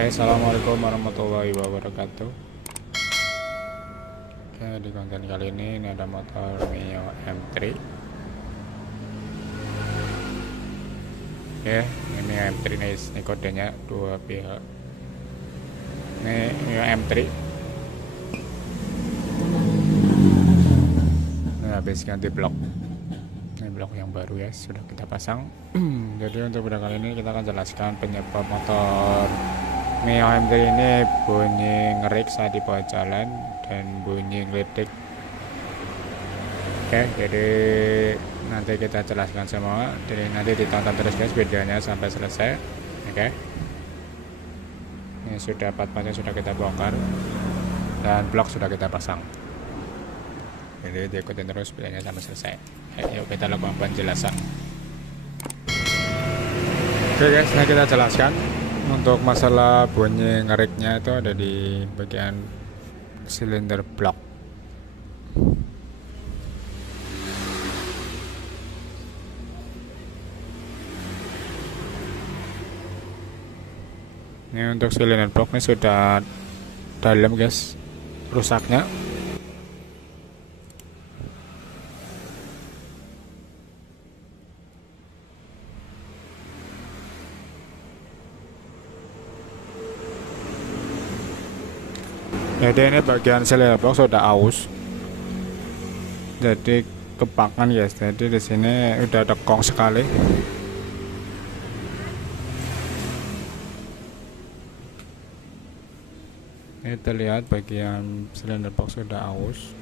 Assalamualaikum warahmatullahi wabarakatuh. Oke, di konten kali ini ada motor Mio M3. Oke, ini Mio M3 nih, ini kodenya dua pihak. Ini Mio M3. Nah, habis ganti blok. Ini blok yang baru ya, sudah kita pasang. Jadi untuk pada kali ini kita akan jelaskan penyebab motor Mio M3 ini bunyi ngerik saat di bawah jalan dan bunyi ngelitik. Oke, jadi nanti kita jelaskan semua. Jadi nanti ditonton terus guys videonya sampai selesai. Oke, ini sudah part-partnya sudah kita bongkar dan blok sudah kita pasang. Jadi diikutin terus videonya sampai selesai. Yuk kita lakukan penjelasan. Oke guys, nah kita jelaskan. Untuk masalah bunyi ngeriknya itu ada di bagian silinder blok. Ini untuk silinder blok ini sudah dalam guys rusaknya. Jadi ini bagian silinder blok sudah aus, jadi kepakan guys. Jadi di sini udah dekong sekali. Ini terlihat bagian silinder blok sudah aus.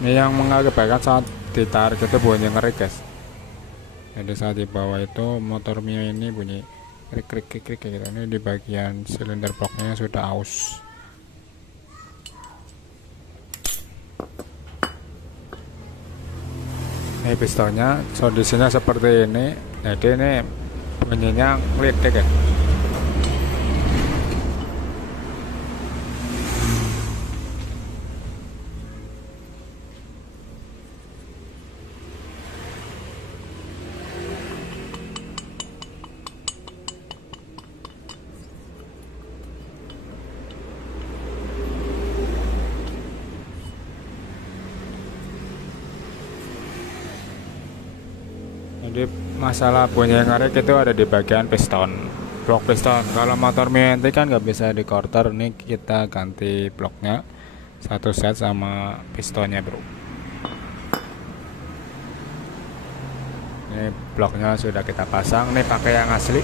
Ini yang mengakibatkan saat ditarik itu bunyi ngerik guys. Jadi saat di bawah itu motor Mio ini bunyi krik krik krik gitu. Ini di bagian silinder bloknya sudah aus. Ini pistonnya kondisinya seperti ini. Jadi ini bunyinya ngelitik ya. Jadi masalah bunyi ngerik itu ada di bagian piston, blok piston. Kalau motor Mio M3 kan nggak bisa di quarter, nih kita ganti bloknya satu set sama pistonnya bro. Ini bloknya sudah kita pasang, nih pakai yang asli.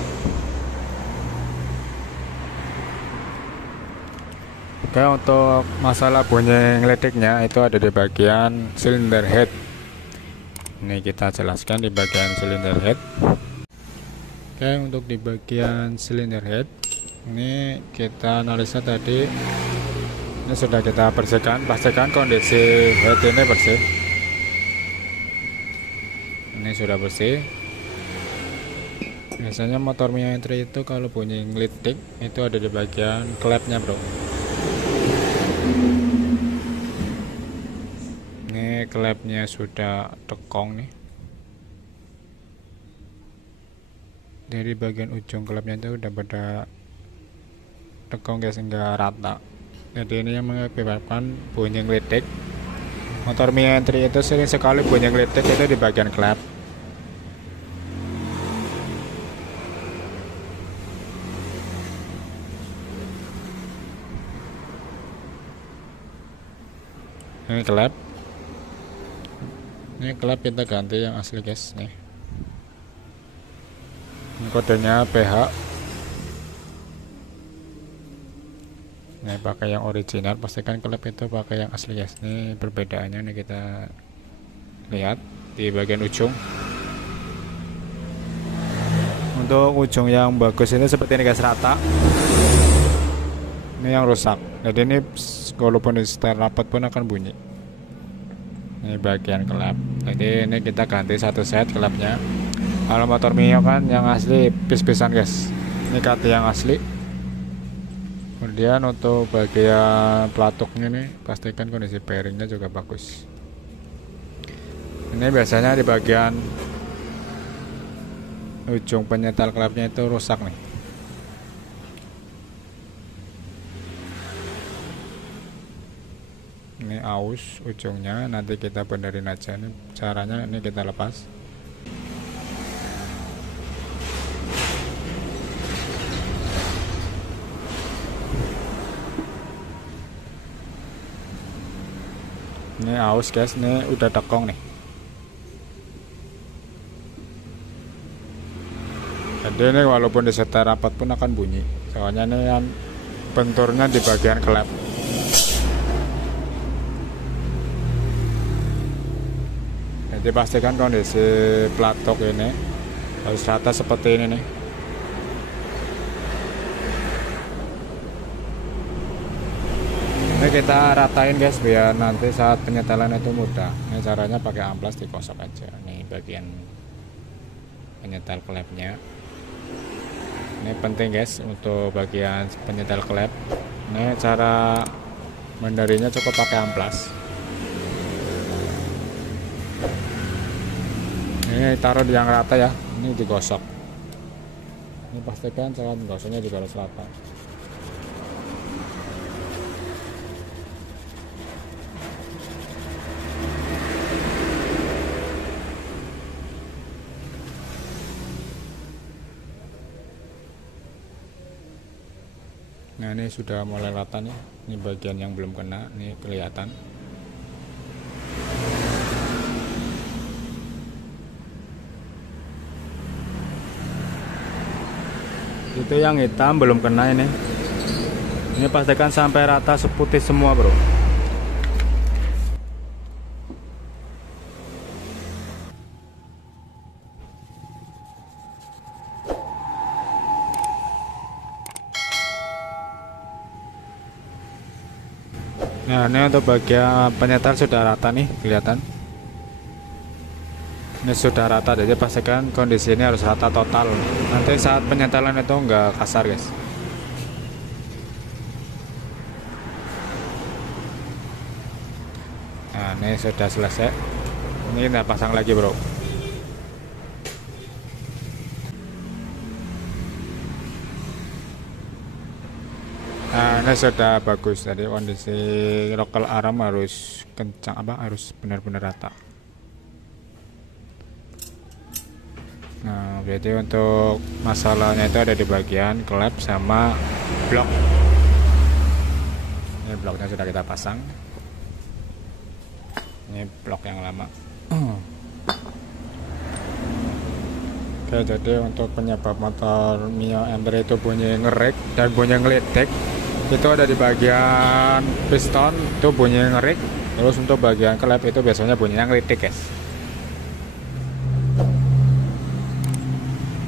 Oke, untuk masalah bunyi ngeletiknya itu ada di bagian cylinder head. Ini kita jelaskan di bagian cylinder head. Oke, untuk di bagian cylinder head ini kita analisa tadi. Ini sudah kita bersihkan, pastikan kondisi head ini bersih. Ini sudah bersih. Biasanya motor Mio M3 itu kalau bunyi ngelitik itu ada di bagian klepnya bro. Ini klepnya sudah tekong nih. Dari bagian ujung klepnya itu udah pada tekong guys, hingga rata. Jadi ini yang mengakibatkan bunyi ngelitik. Motor Mio M3 itu sering sekali bunyi ngelitik itu di bagian klep. Ini klep. Ini klep kita ganti yang asli guys nih. Ini kodenya PH. Ini pakai yang original, pastikan klep itu pakai yang asli guys. Ini perbedaannya nih kita lihat di bagian ujung. Untuk ujung yang bagus ini seperti ini guys, rata. Ini yang rusak. Jadi ini walaupun di setel rapat pun akan bunyi. Ini bagian klep. Jadi ini kita ganti satu set klepnya. Kalau motor Mio kan yang asli pis-pisan guys. Ini ganti yang asli. Kemudian untuk bagian pelatuknya nih, pastikan kondisi bearingnya juga bagus. Ini biasanya di bagian ujung penyetel klepnya itu rusak nih. aus ujungnya, nanti kita benerin aja. Ini caranya, ini kita lepas. Ini aus guys, ini udah tekong nih. Jadi ini walaupun disetel rapat pun akan bunyi, soalnya ini kan benturnya di bagian klep. Jadi pastikan kondisi platok ini harus rata seperti ini nih. Ini kita ratain guys, biar nanti saat penyetelan itu mudah. Ini caranya pakai amplas, digosok aja. Nih bagian penyetel klepnya. Ini penting guys untuk bagian penyetel klep. Ini cara mendarinya cukup pakai amplas. Ini taruh di yang rata ya. Ini digosok. Ini pastikan cara menggosoknya juga harus rata. Nah ini sudah mulai rata nih. Ini bagian yang belum kena, ini kelihatan. Itu yang hitam belum kena ini. Ini pastikan sampai rata seputih semua bro. Nah ini untuk bagian penyetel sudah rata nih, kelihatan. Ini sudah rata, jadi pastikan kondisi ini harus rata total. Nanti saat penyetelan itu enggak kasar guys. Nah ini sudah selesai. Ini kita pasang lagi bro. Nah ini sudah bagus. Jadi kondisi lokal arm harus kencang, harus benar-benar rata. Nah berarti untuk masalahnya itu ada di bagian klep sama blok. Ini bloknya sudah kita pasang. Ini blok yang lama. Oke, jadi untuk penyebab motor Mio Ember itu bunyi ngerik dan bunyi ngeletek itu ada di bagian piston, itu bunyi ngerik. Terus untuk bagian klep itu biasanya bunyinya ngeletek guys.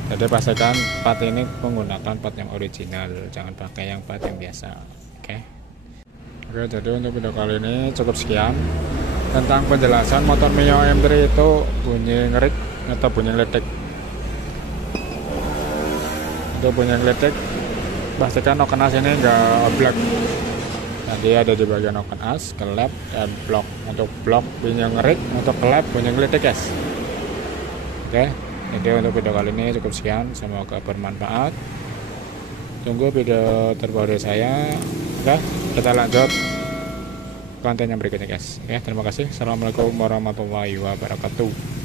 Jadi pastikan part ini menggunakan part yang original, jangan pakai yang part yang biasa. Oke, jadi untuk video kali ini cukup sekian tentang penjelasan motor Mio M3 itu bunyi ngerik atau bunyi ngeletek. Untuk bunyi ngeletek pastikan noken as ini enggak oblak. Nanti ada di bagian noken as, klep, dan blok. Untuk blok bunyi ngerik, untuk klep bunyi ngeletek guys. Oke, jadi untuk video kali ini cukup sekian, semoga bermanfaat. Tunggu video terbaru saya. Oke, kita lanjut konten yang berikutnya guys. Oke, terima kasih. Assalamualaikum warahmatullahi wabarakatuh.